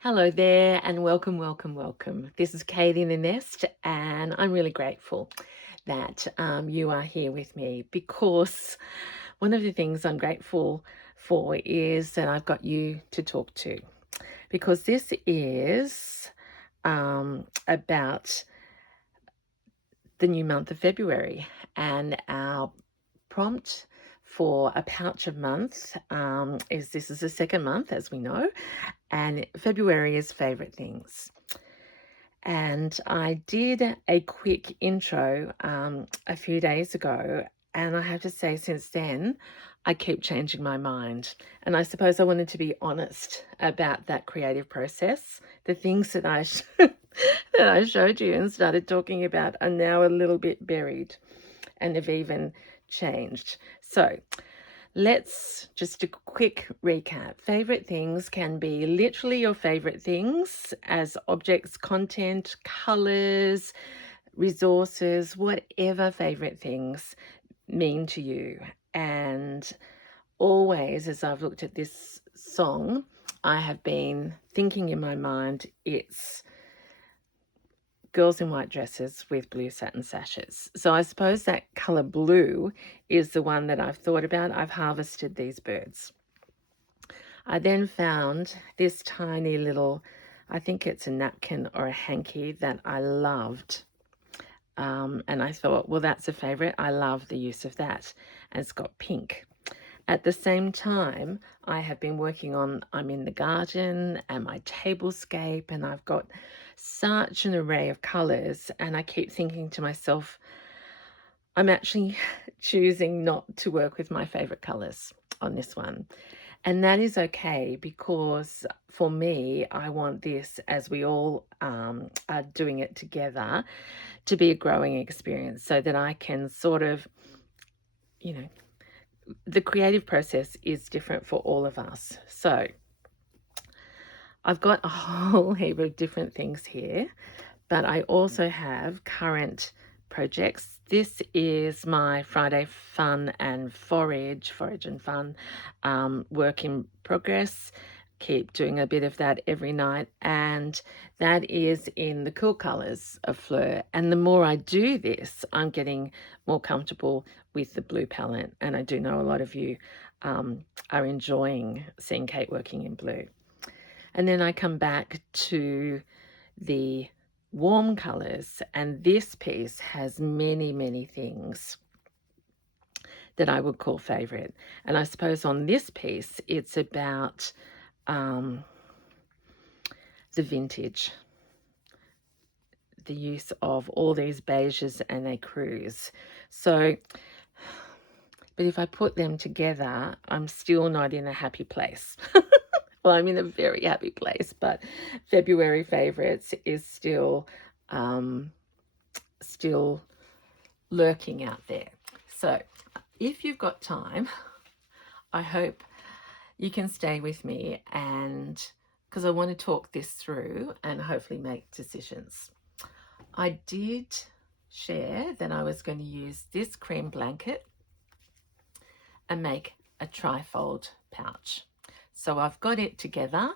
Hello there and welcome, welcome, welcome. This is Kate in the Nest, and I'm really grateful that you are here with me because one of the things I'm grateful for is that I've got you to talk to, because this is about the new month of February, and our prompt for a pouch of month is this is the second month, as we know, and February is favorite things. And I did a quick intro a few days ago, and I have to say, since then, I keep changing my mind. And I suppose I wanted to be honest about that creative process. The things that that I showed you and started talking about are now a little bit buried and have even changed. So let's just a quick recap. Favorite things can be literally your favorite things as objects, content, colors, resources, whatever favorite things mean to you. And always, as I've looked at this song, I have been thinking in my mind, it's girls in white dresses with blue satin sashes. So I suppose that colour blue is the one that I've thought about. I've harvested these birds. I then found this tiny little, I think it's a napkin or a hanky that I loved. And I thought, well, that's a favourite. I love the use of that. And it's got pink. At the same time, I have been working on, I'm in the garden and my tablescape, and I've got such an array of colours, and I keep thinking to myself, I'm actually choosing not to work with my favourite colours on this one. And that is okay, because for me, I want this, as we all are doing it together, to be a growing experience so that I can sort of, you know, the creative process is different for all of us. So I've got a whole heap of different things here, but I also have current projects. This is my Friday fun and forage and fun work in progress. Keep doing a bit of that every night, and that is in the cool colors of Fleur. And the more I do this, I'm getting more comfortable with the blue palette, and I do know a lot of you are enjoying seeing Kate working in blue. And then I come back to the warm colors, and this piece has many, many things that I would call favorite. And I suppose on this piece, it's about the vintage, the use of all these beiges and ecrues. So, but if I put them together, I'm still not in a happy place. Well, I'm in a very happy place, but February favorites is still lurking out there. So if you've got time, I hope you can stay with me, and because I want to talk this through and hopefully make decisions. I did share that I was going to use this cream blanket and make a trifold pouch. So I've got it together,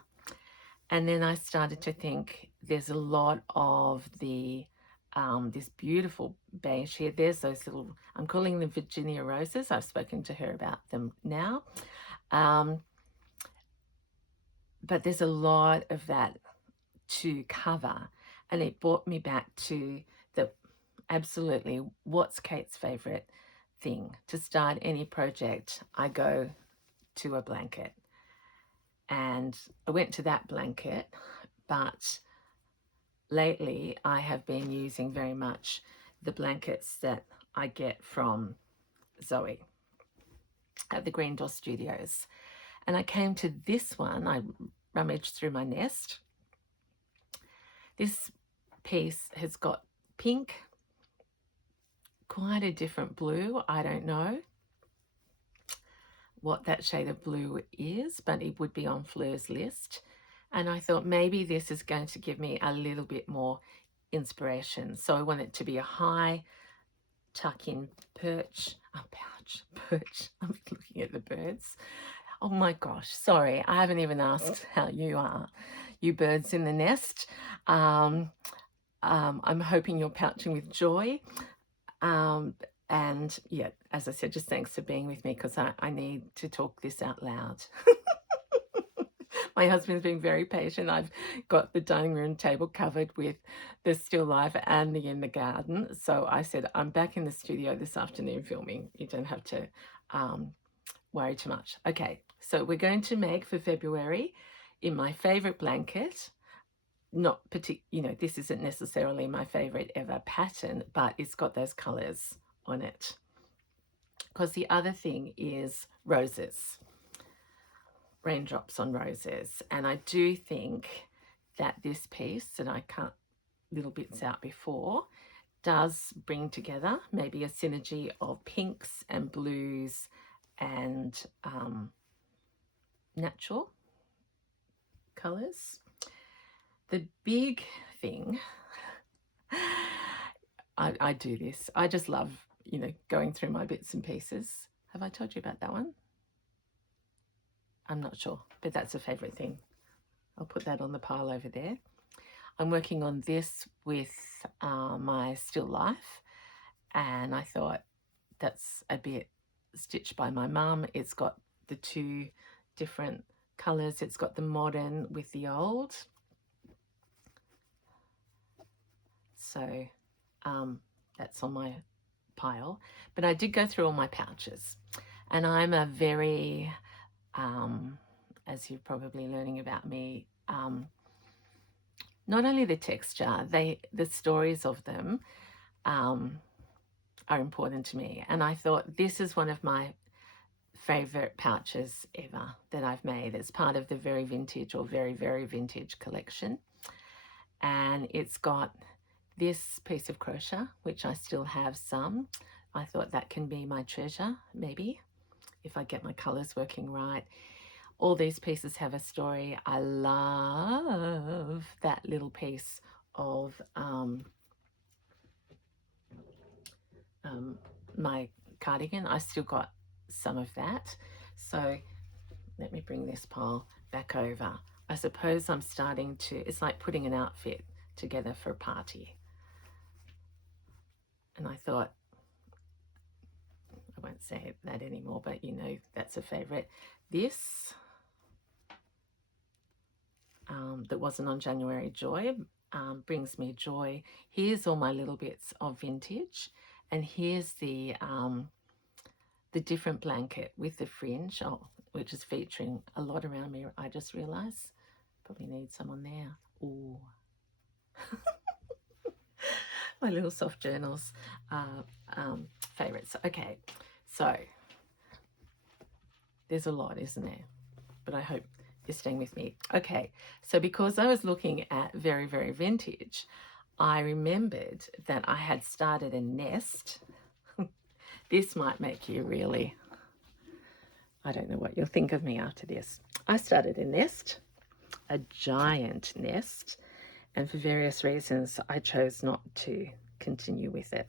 and then I started to think there's a lot of the this beautiful beige here. There's those little, I'm calling them Virginia roses. I've spoken to her about them now. But there's a lot of that to cover, and it brought me back to the absolutely what's Kate's favorite thing. To start any project, I go to a blanket, and I went to that blanket, but lately I have been using very much the blankets that I get from Zoe at the Green Door Studios. And I came to this one. I rummaged through my nest. This piece has got pink, quite a different blue. I don't know what that shade of blue is, but it would be on Fleur's list. And I thought maybe this is going to give me a little bit more inspiration. So I want it to be a high tuck-in perch. I'm looking at the birds. Oh my gosh, sorry, I haven't even asked how you are, you birds in the nest. Um, I'm hoping you're pouching with joy. Um, and yeah, as I said, just thanks for being with me because I need to talk this out loud. My husband's been very patient. I've got the dining room table covered with the still life and the in the garden. So I said, I'm back in the studio this afternoon filming. You don't have to worry too much. Okay, so we're going to make for February in my favorite blanket. Not this isn't necessarily my favorite ever pattern, but it's got those colors on it. Because the other thing is roses, raindrops on roses. And I do think that this piece that I cut little bits out before does bring together maybe a synergy of pinks and blues and natural colors. The big thing, I do this. I just love, going through my bits and pieces. Have I told you about that one? I'm not sure, but that's a favorite thing. I'll put that on the pile over there. I'm working on this with my still life, and I thought that's a bit stitched by my mum. It's got the two different colours. It's got the modern with the old. So that's on my pile. But I did go through all my pouches, and I'm a very, as you're probably learning about me, not only the texture, the stories of them are important to me. And I thought this is one of my favorite pouches ever that I've made. It's part of the very vintage or very, very vintage collection. And it's got this piece of crochet, which I still have some. I thought that can be my treasure, maybe, if I get my colors working right. All these pieces have a story. I love that little piece of my cardigan. I still got some of that. So let me bring this pile back over. I suppose I'm starting to, it's like putting an outfit together for a party. And I thought, I won't say that anymore, but that's a favorite. This that wasn't on January Joy brings me joy. Here's all my little bits of vintage, and here's the different blanket with the fringe, which is featuring a lot around me. I just realized probably need some on there. Ooh. My little soft journals favorites. Okay, so there's a lot, isn't there? But I hope you're staying with me. Okay, so because I was looking at very, very vintage, I remembered that I had started a nest. This might make you really, I don't know what you'll think of me after this. I started a nest, a giant nest, and for various reasons I chose not to continue with it.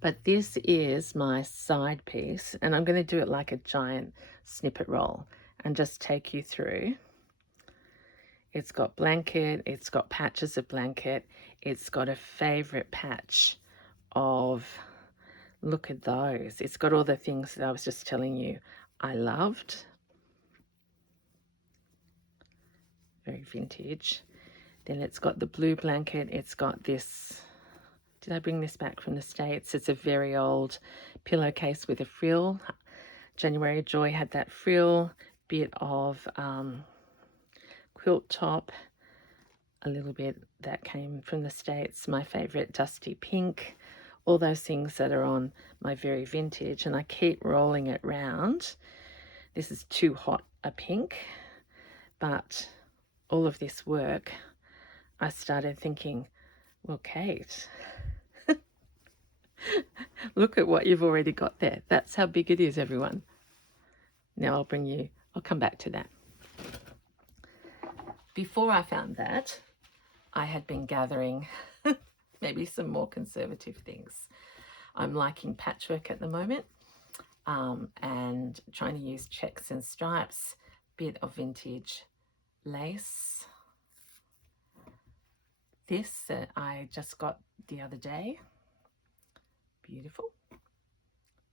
But this is my side piece, and I'm going to do it like a giant snippet roll and just take you through. It's got blanket, it's got patches of blanket, it's got a favorite patch of, look at those. It's got all the things that I was just telling you I loved. Very vintage. Then it's got the blue blanket. It's got this, did I bring this back from the States? It's a very old pillowcase with a frill. January Joy had that frill, bit of quilt top, a little bit that came from the States, my favorite dusty pink, all those things that are on my very vintage, and I keep rolling it round. This is too hot a pink, but all of this work, I started thinking, well, Kate, look at what you've already got there. That's how big it is, everyone. Now I'll come back to that. Before I found that, I had been gathering maybe some more conservative things. I'm liking patchwork at the moment. and trying to use checks and stripes, bit of vintage lace. This that I just got the other day, beautiful.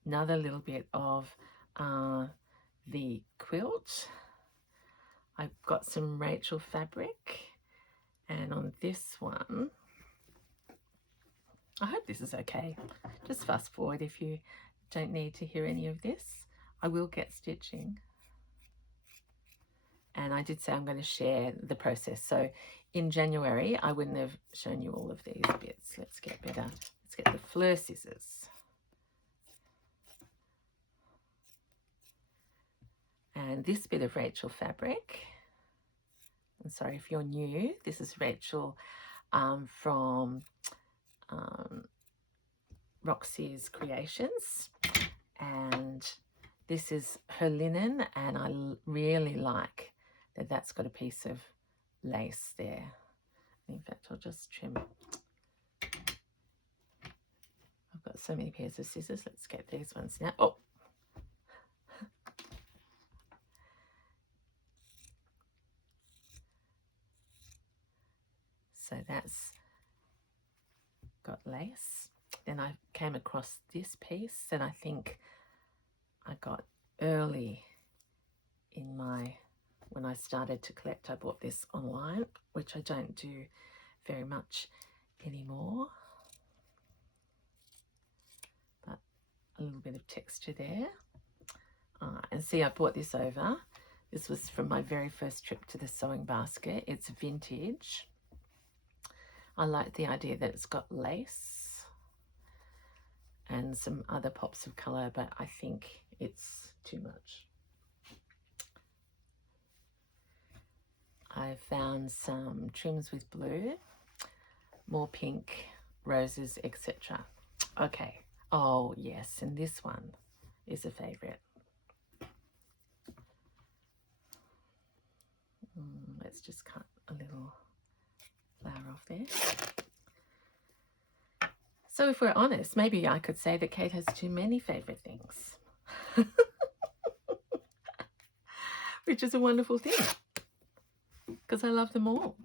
Another little bit of the quilt. I've got some Rachel fabric, and on this one, I hope this is okay. Just fast forward if you don't need to hear any of this. I will get stitching. And I did say I'm going to share the process. So in January, I wouldn't have shown you all of these bits. Let's get better. Let's get the fleur scissors. And this bit of Rachel fabric. I'm sorry if you're new. This is Rachel from Roxy's Creations. And this is her linen. And I really like that that's got a piece of lace there. In fact, I'll just trim. I've got so many pairs of scissors. Let's get these ones now. Oh. So that's got lace. Then I came across this piece that I think I got early in my, when I started to collect. I bought this online, which I don't do very much anymore. But a little bit of texture there. And see, I brought this over. This was from my very first trip to the sewing basket. It's vintage. I like the idea that it's got lace and some other pops of colour, but I think it's too much. I found some trims with blue, more pink, roses, etc. Okay. Oh, yes, and this one is a favourite. Let's just cut a little flower off there. So if we're honest, maybe I could say that Kate has too many favourite things. Which is a wonderful thing, because I love them all.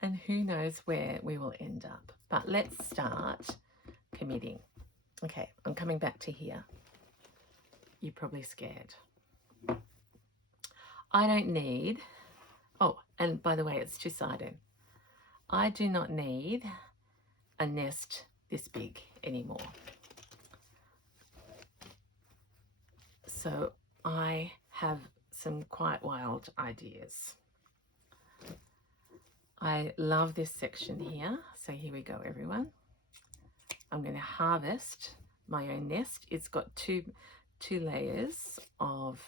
And who knows where we will end up. But let's start committing. Okay, I'm coming back to here. You're probably scared. I don't need, oh, and by the way, it's two-sided. I do not need a nest this big anymore. So I have some quite wild ideas. I love this section here. So here we go, everyone. I'm going to harvest my own nest. It's got two layers of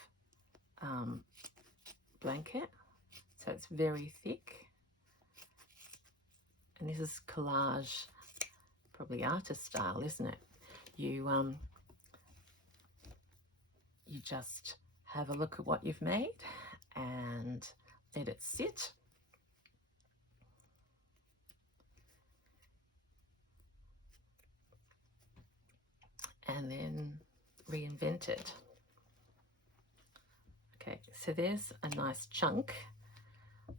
blanket, so it's very thick. And this is collage, probably artist style, isn't it? You just have a look at what you've made and let it sit. And then reinvent it. Okay, so there's a nice chunk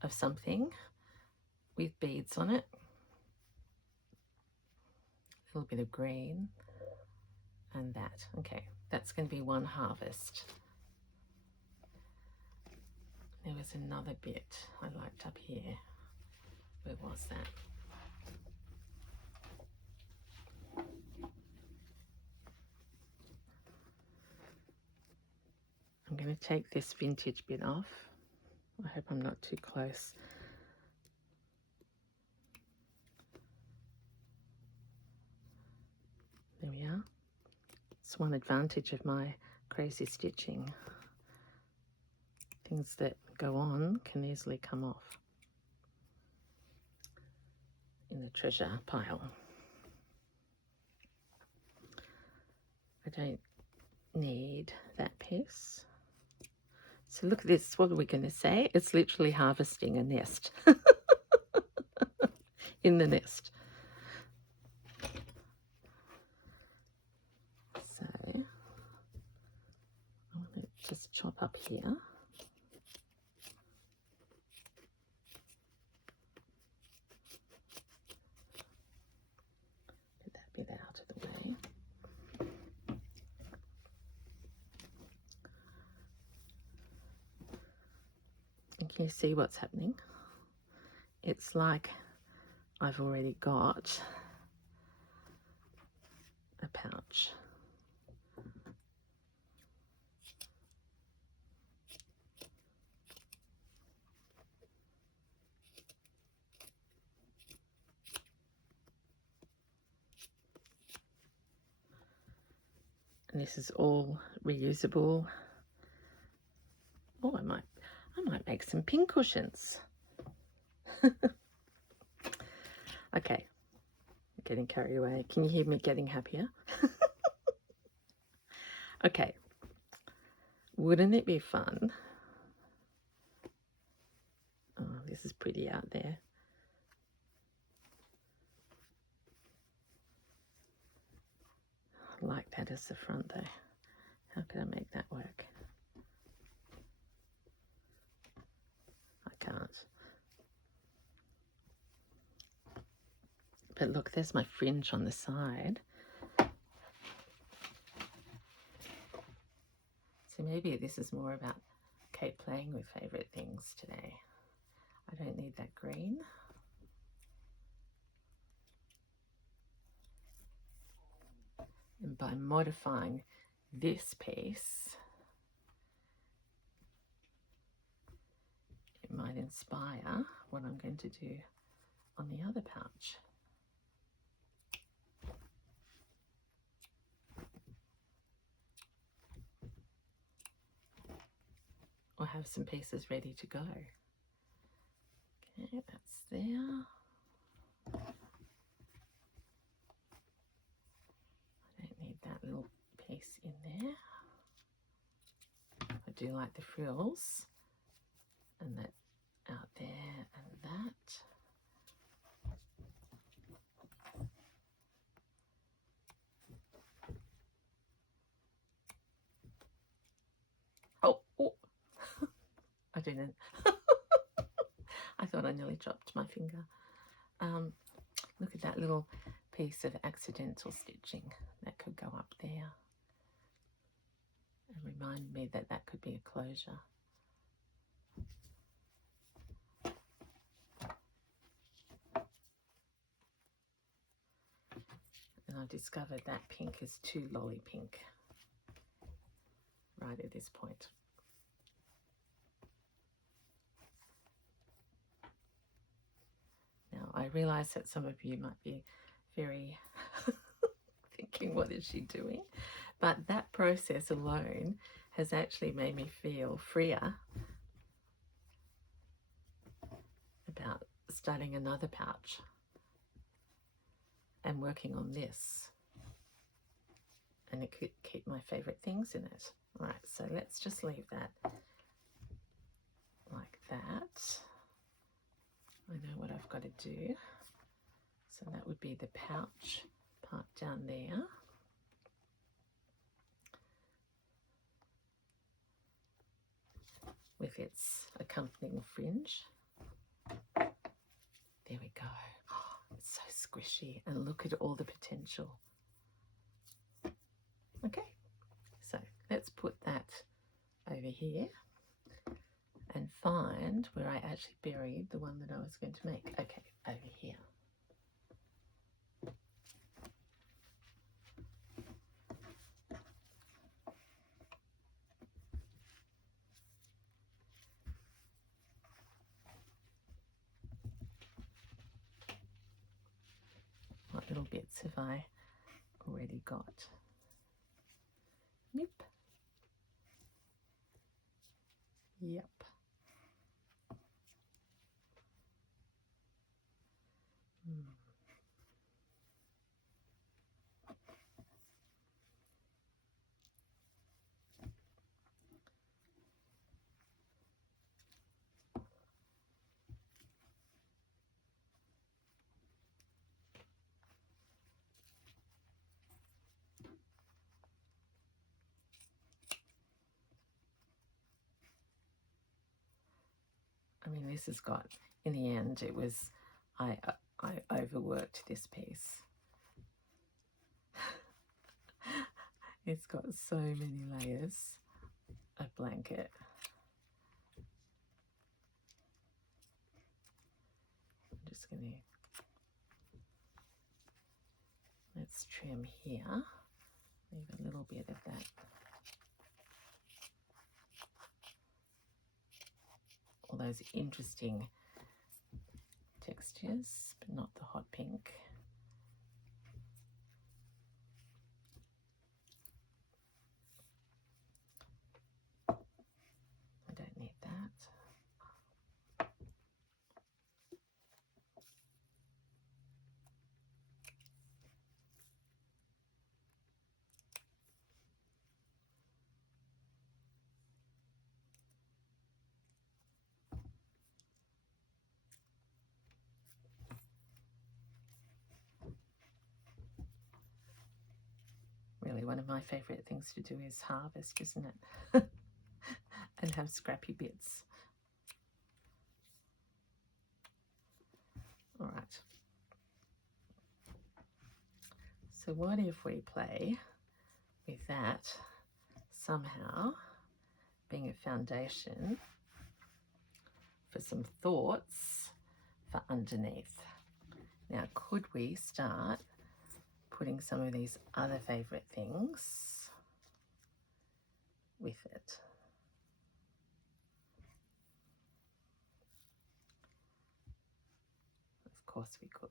of something with beads on it. A little bit of green and that. Okay, that's going to be one harvest. There was another bit I liked up here. Where was that? I'm going to take this vintage bit off. I hope I'm not too close. There we are. It's one advantage of my crazy stitching. Things that go on can easily come off in the treasure pile. I don't need that piece. So look at this. What are we going to say? It's literally harvesting a nest in the nest. So just chop up here. Get that bit out of the way. And can you see what's happening? It's like I've already got a pouch. And this is all reusable. Oh, I might make some pin cushions. Okay, getting carried away. Can you hear me getting happier? Okay, wouldn't it be fun? Oh, this is pretty out there. I like that as the front though. How could I make that work? I can't. But look, there's my fringe on the side. So maybe this is more about Kate playing with favourite things today. I don't need that green. And by modifying this piece, it might inspire what I'm going to do on the other pouch. Or have some pieces ready to go. Okay, that's there. I don't need that little piece in there. I do like the frills, and that out there and that. Oh. I didn't. I thought I nearly dropped my finger. Look at that little piece of accidental stitching that could go up there. And remind me that that could be a closure. And I discovered that pink is too lolly pink right at this point. Now, I realise that some of you might be very thinking, what is she doing? But that process alone has actually made me feel freer about starting another pouch and working on this. And it could keep my favourite things in it. Right, so let's just leave that like that. I know what I've got to do. So that would be the pouch part down there. With its accompanying fringe. There we go. Oh, it's so squishy, and look at all the potential. Okay, so let's put that over here and find where I actually buried the one that I was going to make. Okay, over here. What little bits have I already got? Yep. Yep. I mean, this has got, in the end, it was, I overworked this piece. It's got so many layers of blanket. I'm just going to, let's trim here, leave a little bit of that. All those interesting textures, but not the hot pink. I don't need that. Really, one of my favourite things to do is harvest, isn't it? And have scrappy bits. All right. So what if we play with that somehow being a foundation for some thoughts for underneath? Now, could we start putting some of these other favourite things with it? Of course we could.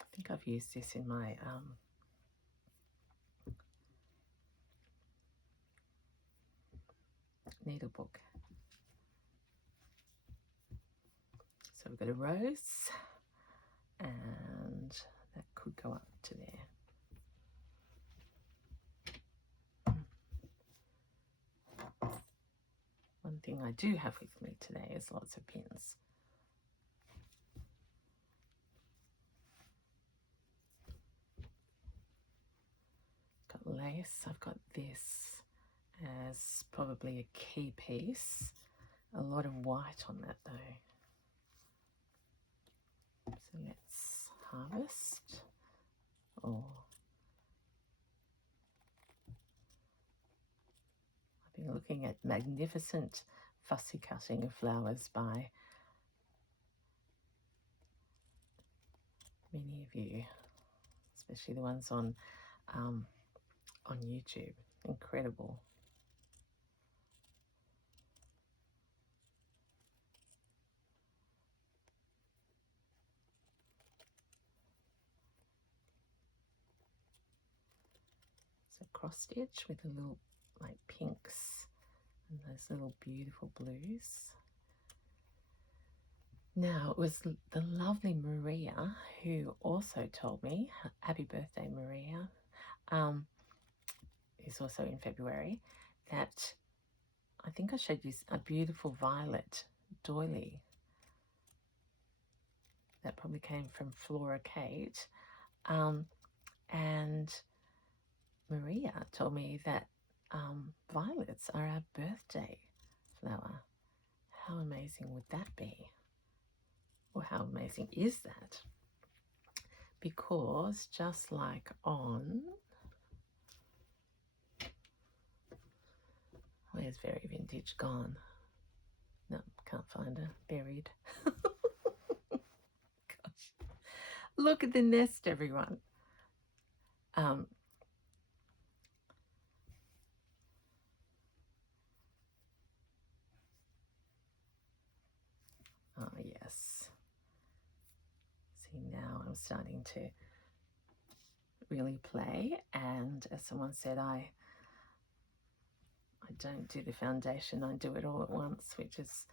I think I've used this in my needle book. So we've got a rose, and that could go up to there. One thing I do have with me today is lots of pins. Got lace. I've got this as probably a key piece. A lot of white on that though. So let's harvest. Or I've been looking at magnificent fussy cutting of flowers by many of you, especially the ones on YouTube. Incredible. So cross stitch with a little like pinks and those little beautiful blues. Now, it was the lovely Maria who also told me, happy birthday, Maria, is also in February, that I think I showed you a beautiful violet doily. That probably came from Flora Kate. And Maria told me that violets are our birthday flower. How amazing would that be? Or how amazing is that? Because just like on, where's Very Vintage gone? No, can't find her, buried. Gosh. Look at the nest, everyone. Oh yes. See, now I'm starting to really play, and as someone said, I don't do the foundation, I do it all at once, which is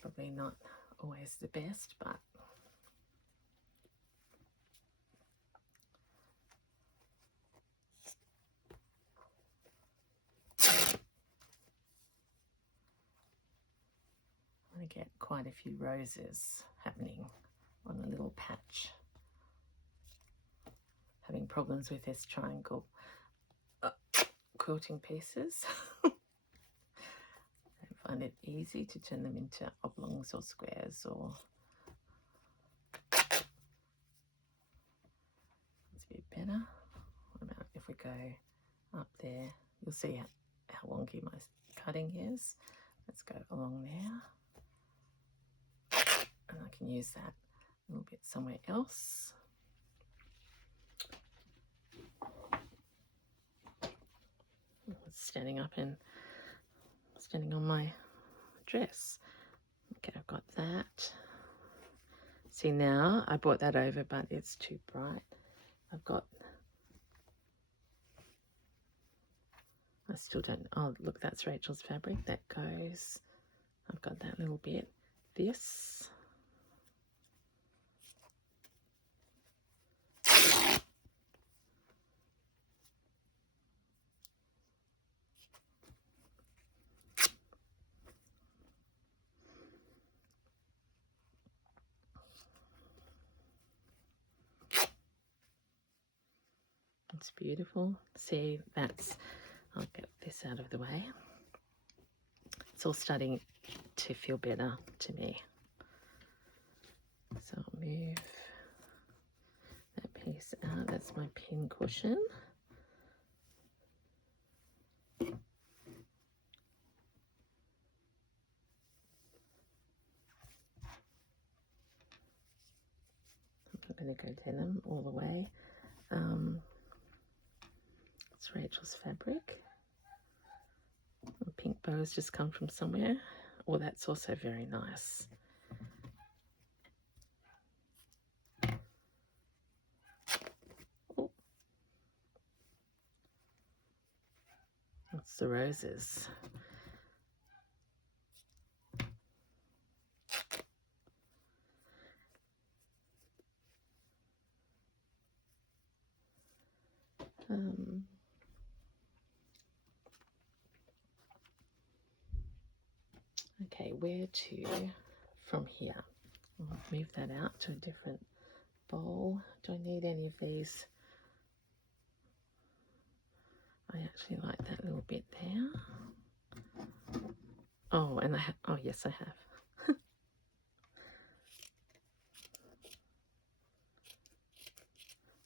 probably not always the best, but I'm going to get quite a few roses happening on a little patch. having problems with this triangle quilting pieces. I find it easy to turn them into oblongs or squares, or it's a bit better. What about if we go up there? You'll see how wonky my cutting is. Let's go along there, and I can use that a little bit somewhere else. Standing up and standing on my dress. Okay, I've got that. See, now I brought that over, but it's too bright. I still don't, oh look, that's Rachel's fabric. That goes, I've got that little bit. This. It's beautiful. See, I'll get this out of the way. It's all starting to feel better to me. So I'll move that piece out. That's my pin cushion. I'm going to go denim all the way. It's Rachel's fabric. The pink bow has just come from somewhere. Oh, that's also very nice. Oh. That's the roses. Okay, where to from here? I'll move that out to a different bowl. Do I need any of these? I actually like that little bit there. Oh, and oh yes, I have.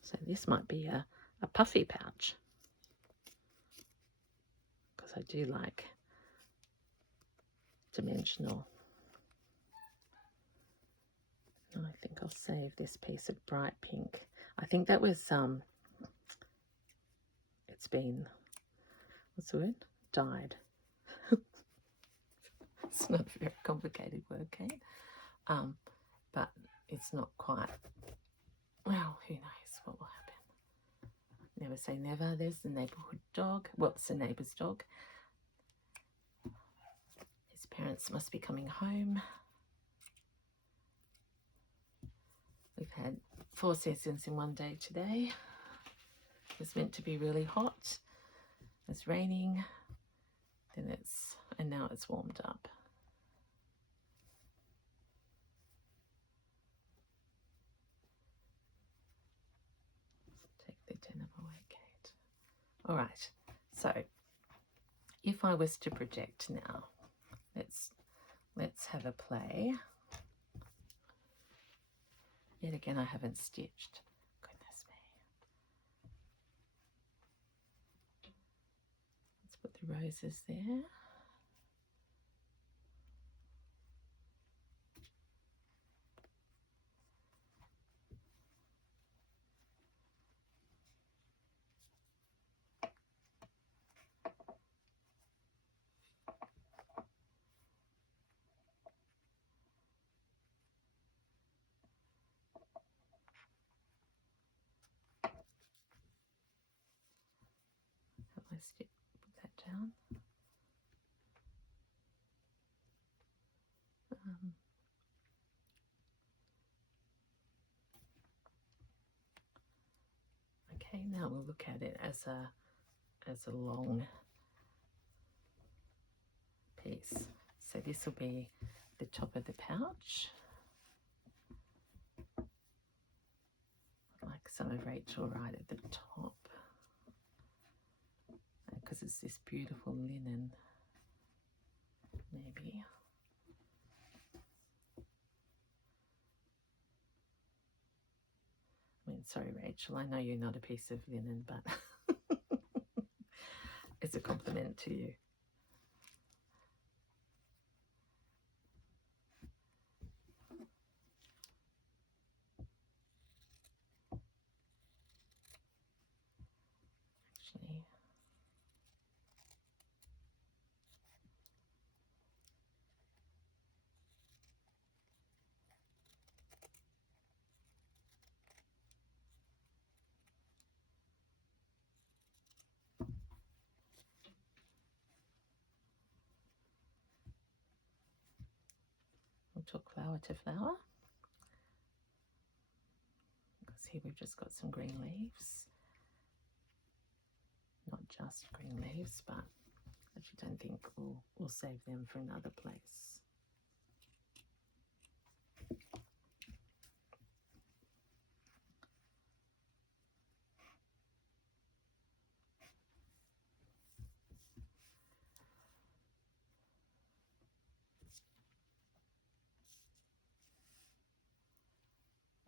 So this might be a puffy pouch, because I do like dimensional. And I think I'll save this piece of bright pink. I think that was it's been, what's the word? Dyed. It's not a very complicated word, Kate. But it's not quite, well, who knows what will happen. Never say never. There's the neighbourhood dog. Well, it's the neighbour's dog. His parents must be coming home. We've had 4 seasons in one day today. It was meant to be really hot. It's raining. And now it's warmed up. Take the denim away, Kate. All right. So if I was to project now, let's have a play. Yet again, I haven't stitched. Goodness me. Let's put the roses there. Put that down. Okay, now we'll look at it as a long piece. So this will be the top of the pouch, like some of Rachel right at the top, because it's this beautiful linen, maybe. I mean, sorry, Rachel, I know you're not a piece of linen, but it's a compliment to you. Actually, we'll talk flower to flower, because here we've just got some green leaves. Not just green leaves, but I actually don't think we'll save them for another place.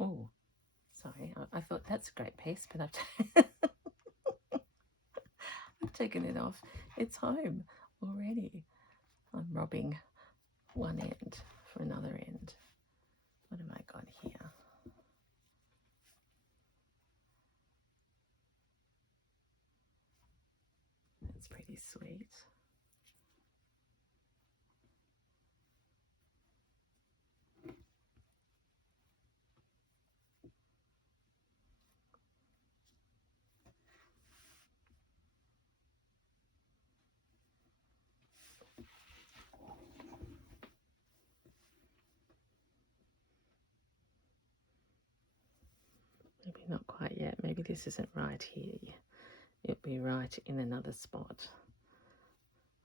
Oh, sorry, I thought that's a great piece, but I've taken it off. It's home already. I'm robbing one end for another end. What have I got here? That's pretty sweet. Maybe not quite yet. Maybe this isn't right here. It'll be right in another spot.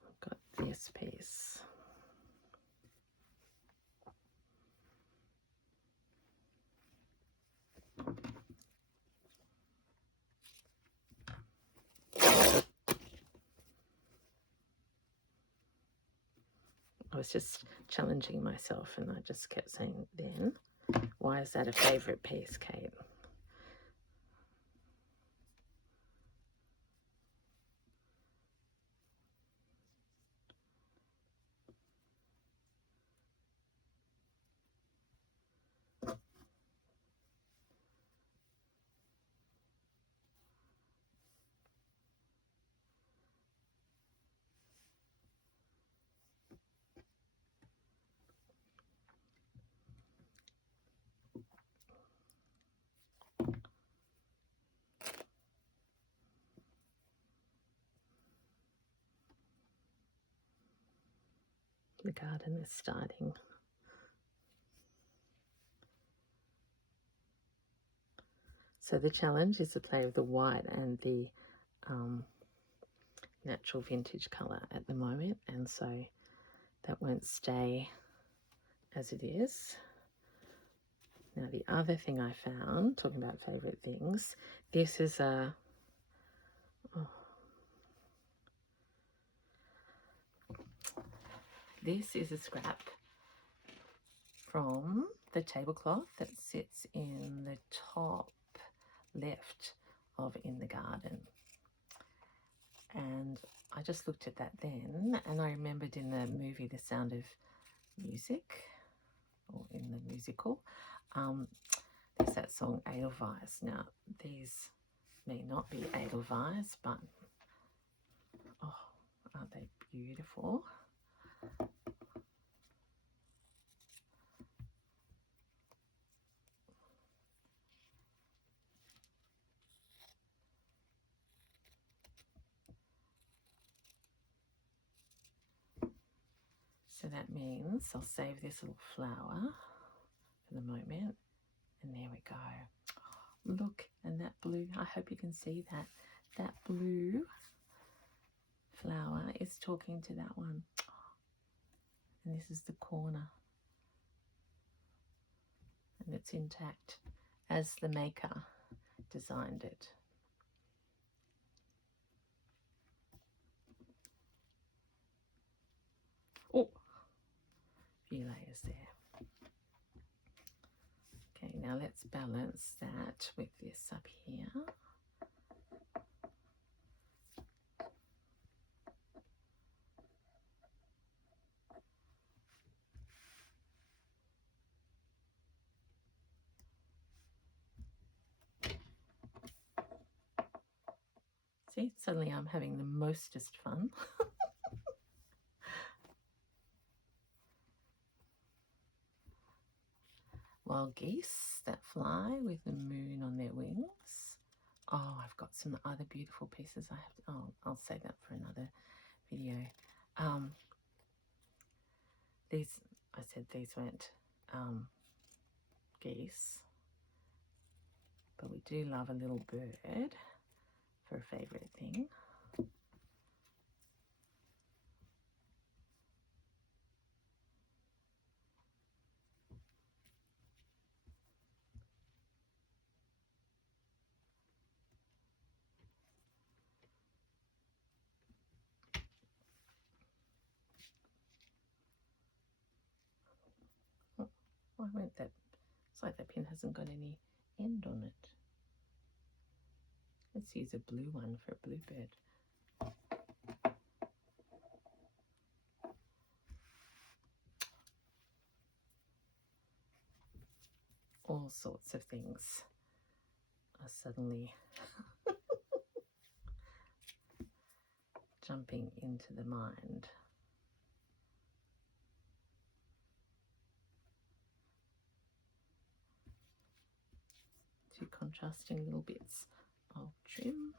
I've got this piece. I was just challenging myself, and I just kept saying, then, why is that a favourite piece, Kate? The garden is starting. So the challenge is to play with the white and the natural vintage colour at the moment, and so that won't stay as it is. Now the other thing I found, talking about favourite things, this is a scrap from the tablecloth that sits in the top left of In the Garden. And I just looked at that then, and I remembered in the movie The Sound of Music, or in the musical, there's that song Edelweiss. Now, these may not be Edelweiss, but oh, aren't they beautiful? So that means I'll save this little flower for the moment. And there we go. Look, and that blue, I hope you can see that. That blue flower is talking to that one. And this is the corner. And it's intact, as the maker designed it. Oh, a few layers there. Okay, now let's balance that with this up here. See, suddenly I'm having the mostest fun. Wild geese that fly with the moon on their wings. Oh, I've got some other beautiful pieces. I'll save that for another video. These, I said these weren't geese, but we do love a little bird for a favourite thing. Why won't that? It's like that pin hasn't got any end on it. Let's use a blue one for a bluebird. All sorts of things are suddenly jumping into the mind. Two contrasting little bits of trim.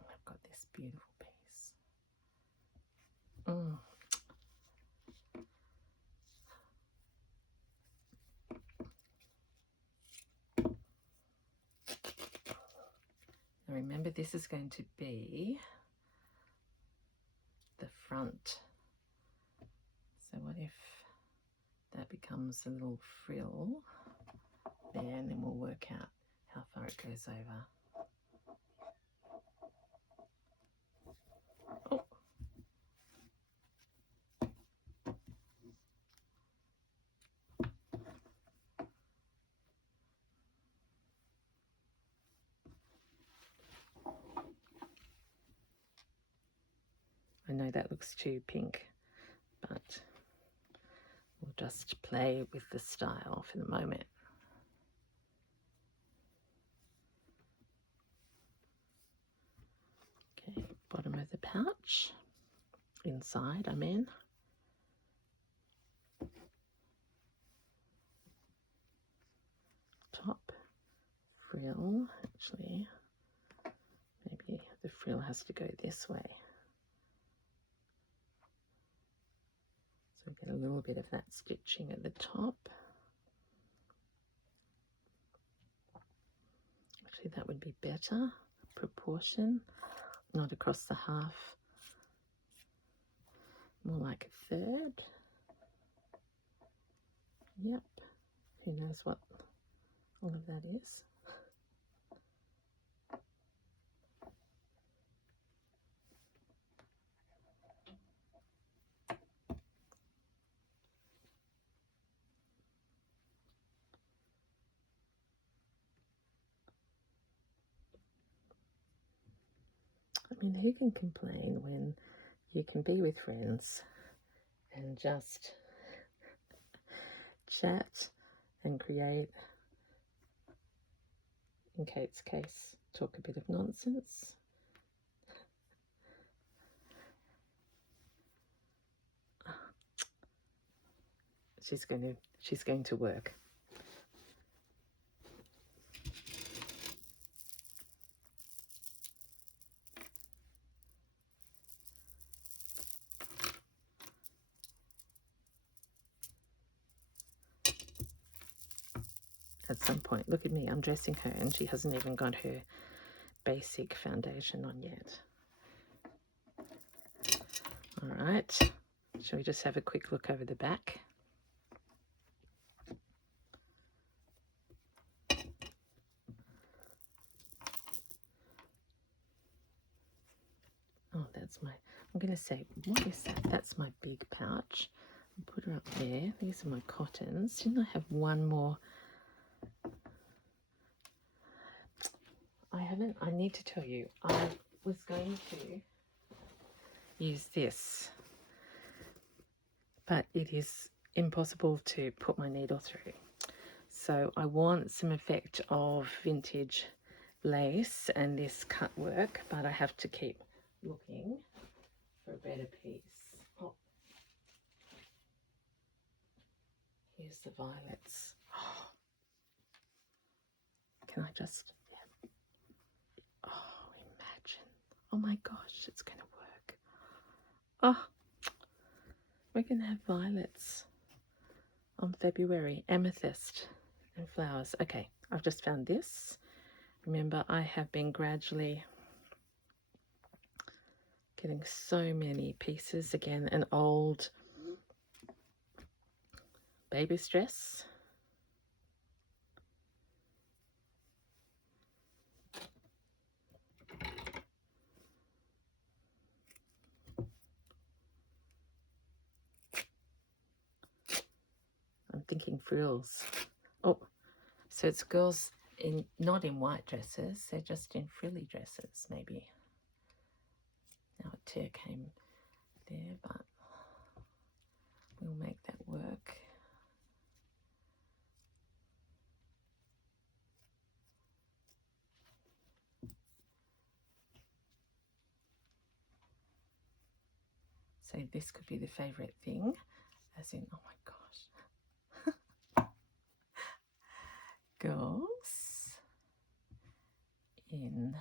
I've got this beautiful piece. Now remember, this is going to be the front. So what if that becomes a little frill there, and then we'll work out how far it goes over. Oh. I know that looks too pink, but we'll just play with the style for the moment. Okay, bottom of the pouch, inside I'm in. Top frill, actually, maybe the frill has to go this way. So we get a little bit of that stitching at the top. Actually, that would be better proportion, not across the half, more like a third. Yep, who knows what all of that is. I mean, who can complain when you can be with friends and just chat and create, in Kate's case, talk a bit of nonsense. She's going to work. At some point, look at me, I'm dressing her and she hasn't even got her basic foundation on yet. All right, Shall we just have a quick look over the back? Oh, that's my, I'm going to say, what is that? That's my big pouch. I'll put her up there. These are my cottons. Didn't I have one more? I haven't. I need to tell you, I was going to use this, but it is impossible to put my needle through. So I want some effect of vintage lace and this cut work, but I have to keep looking for a better piece. Oh, here's the violets. Oh, can I just, yeah. Oh, imagine. Oh my gosh, it's going to work. Oh, we're going to have violets on February, amethyst and flowers. Okay, I've just found this. Remember, I have been gradually getting so many pieces. Again, an old baby's dress. I'm thinking frills. Oh, so it's girls in, not in white dresses, they're just in frilly dresses, maybe. Now a tear came there, but we'll make that work. So this could be the favourite thing, as in, oh my gosh. Girls in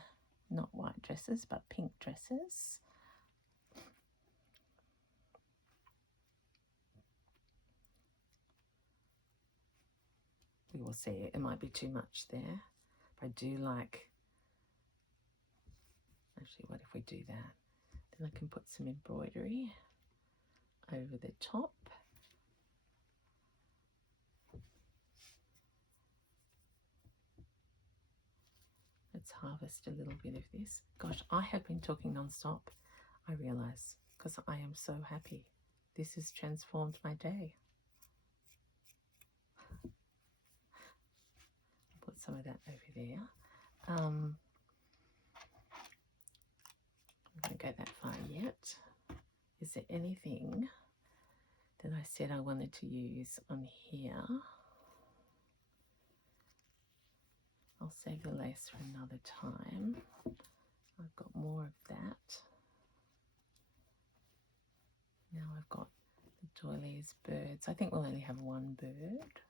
not white dresses, but pink dresses. We will see. It might be too much there. But I do like, actually, what if we do that? Then I can put some embroidery over the top. Let's harvest a little bit of this. Gosh, I have been talking non-stop, I realise, because I am so happy. This has transformed my day. Put some of that over there. I'm not going to go that far yet. Is there anything that I said I wanted to use on here? I'll save the lace for another time. I've got more of that. Now I've got the doilies, birds. I think we'll only have one bird.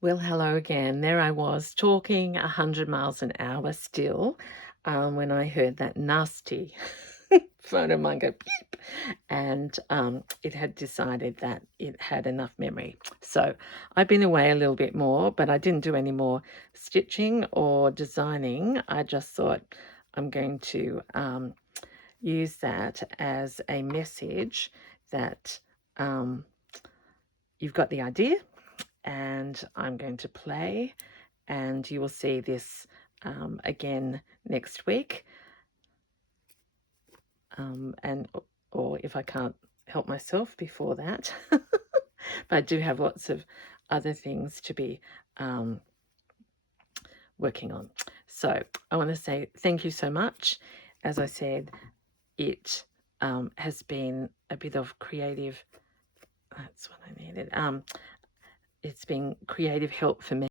Well, hello again. There I was talking 100 miles an hour still when I heard that nasty phone of mine go beep, and it had decided that it had enough memory. So I've been away a little bit more, but I didn't do any more stitching or designing. I just thought I'm going to use that as a message that you've got the idea, and I'm going to play, and you will see this again next week. And or if I can't help myself before that. But I do have lots of other things to be working on. So I want to say thank you so much. As I said, it has been a bit of creative, that's what I needed. It's been creative help for me.